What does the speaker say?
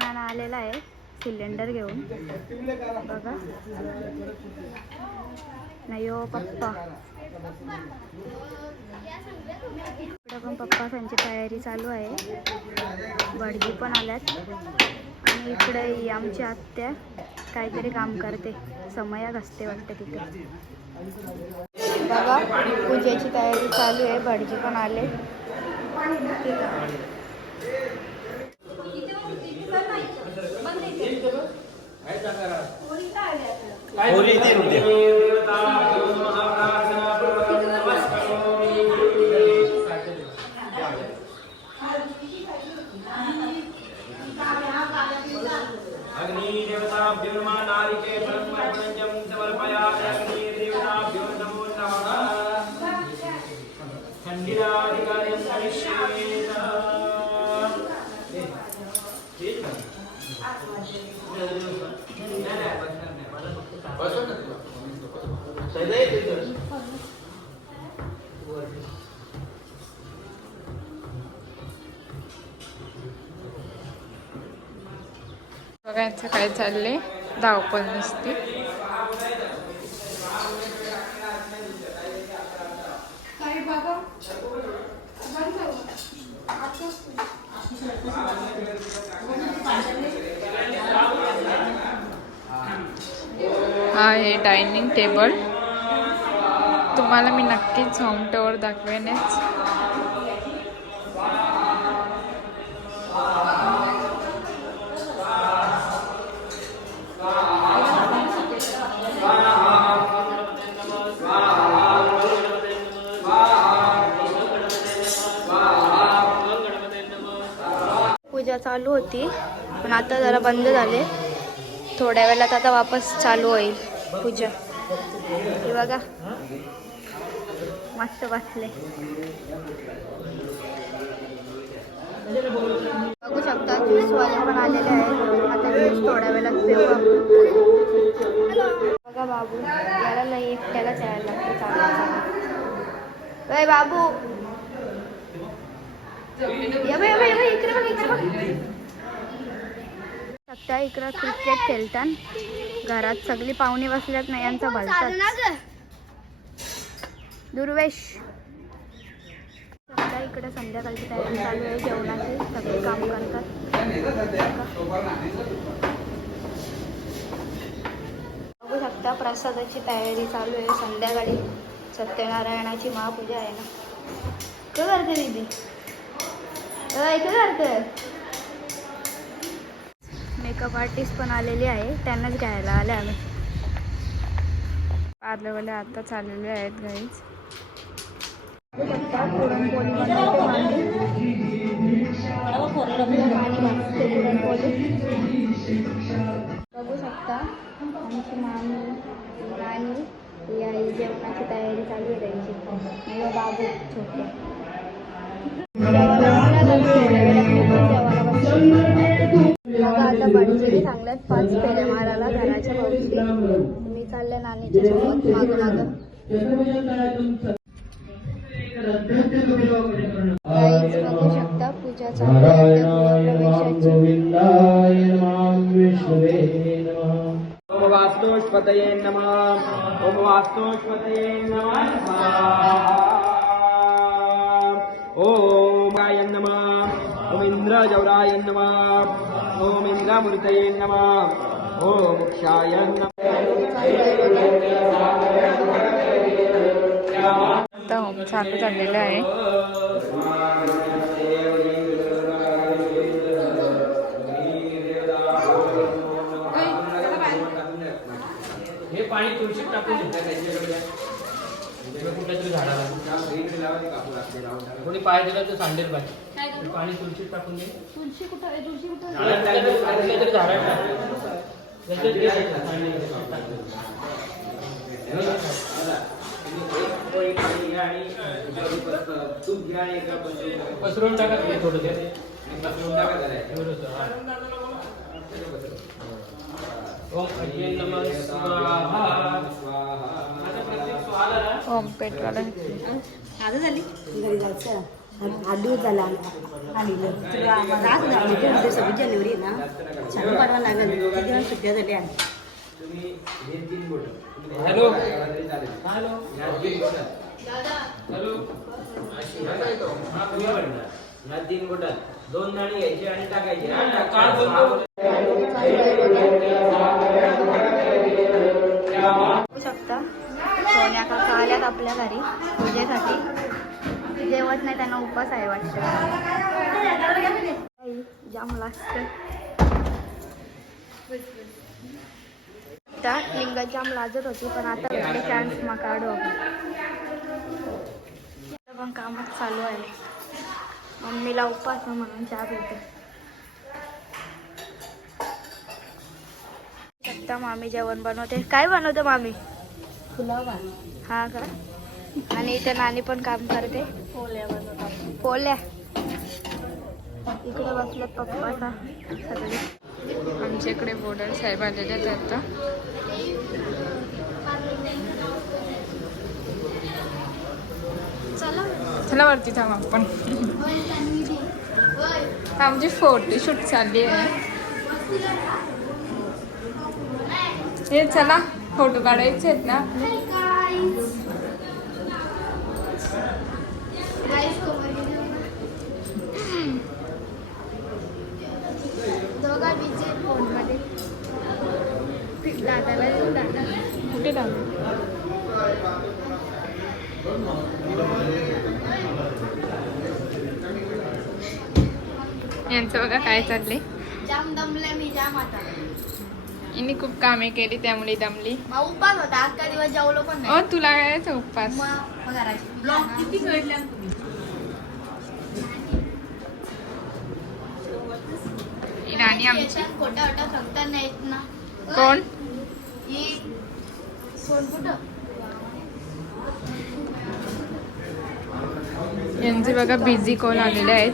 त्यांना आलेला आहे सिलेंडर घेऊन बघा. नाही हो पप्पा, इकडं पण पप्पा त्यांची तयारी चालू आहे. भटजी पण आल्यात आणि इकडे आमची आत्या काहीतरी काम करते, समया घसते वाटतं तिथे. बघा पूजेची तयारी चालू आहे. भटजी पण आले. बघायचं काय चाललंय, धावपळ नसते. हा आहे डायनिंग टेबल. तुम्हाला मी नक्कीच होम टूर दाखवेनच. पूजा चालू होती पण आता जरा बंद झाले. थोड्या वेळात आता वापस चालू होईल पूजा. हे बघा मस्त बसले. बघू शकता ज्यूसवाले पण आलेले आहेत. आता ज्यूस थोड्या वेळात पिऊ आपण. बघा बाबू याला नाही एकट्यालाच यायला लागतं चालू. बाबू इकडे बघ. सध्या इकडं क्रिकेट खेळतात. घरात सगळी पाहुणी बसल्यात नाही यांचा भलतात. दुर्वेश सध्या इकडे संध्याकाळची तयारी चालू आहे. जेवणाचे सगळे काम करतात. बघू शकता प्रसादाची तयारी चालू आहे. संध्याकाळी सत्यनारायणाची महापूजा आहे ना. काय करते दीदी? काय करते? मेकअप आर्टिस्ट पण आलेली आहे. त्यांनाच घ्यायला आले आम्ही. पार्लरवाले आताच आलेले आहेत गाईज. पुरणपोळी बघू शकता आमची मामी नानी या जेवणाची तयारी चालू आहे त्यांची. आणि बाबू छोटे आता भटजीने सांगल्यात 5 फेऱ्या मारायला घराच्या भोवती. मी चालले नानीच्या सोबत मागं मागं. बघू शकता पूजा चालू आहे गृहप्रवेशाची. ओम वास्तुष्पतये नमः. ओम वास्तुष्पतये नमः. ओम गाय नमः. ओम इंद्रजौराय नमः. ओम इंद्रमूर्तये नमः. ओम मोक्षाय नमः. आता होम चालू झालेलं आहे. हे पाणी तुळशीत टाकून कुठल्या तरी झाडाला कोणी पाय दिला तर सांडेल पाहिजे. पाणी तुळशीत टाकून दे. तुळशी कुठं? तुळशी कुठं? झाडात पसरवून टाका थोडं ते. पसरवून टाका. ओम पेटवाला आता झाली घरी जायचं. 8 दिवस झाला आलेलं तुला रात झाली 26 जानेवारी ना छान पाडवा लागेल किती दिवस सुट्ट्या झाल्या हॅलो हॅलो हॅलो या 3 बोटात 2 नाणी घ्यायचे आणि टाकायचे बघू शकता सोन्या काका आल्यात आपल्या घरी पूजेसाठी जेवत नाही त्यांना उपास आहे वाटतं जाम लागतं त्या लिंगात जाम लाजत होती पण आता भेटली चान्स मग काढू पण कामच चालू आहे मम्मीला उपास आहे म्हणून चहा पिते आता मामी जेवण बनवते काय बनवते मामी पुलाव हा का आणि इथे नानी पण काम करते पोल्या इकडे बसलेत पप्पाचा सगळे आमच्या इकडे बोर्डर साहेब आलेले आहेत आता चला वरती थांब आपण आमची फोटोशूट चालली आहे हे चला फोटो काढायचे आहेत ना दोघा बीचे फोनमध्ये दादाला दादा कुठे दादा यांचं बघा काय चाललंय जाम दमले मी जाम आता हिने खूप कामे केली त्यामुळे दमली उपास होता अख्खा दिवस जेवलो पण अ तुला काय उपवास किती घडल्या ही राणी आमची खोटा खोटा सांगता नाहीत ना कोण ही कोण कुठं यांचे बघा बिझी कॉल आलेले आहेत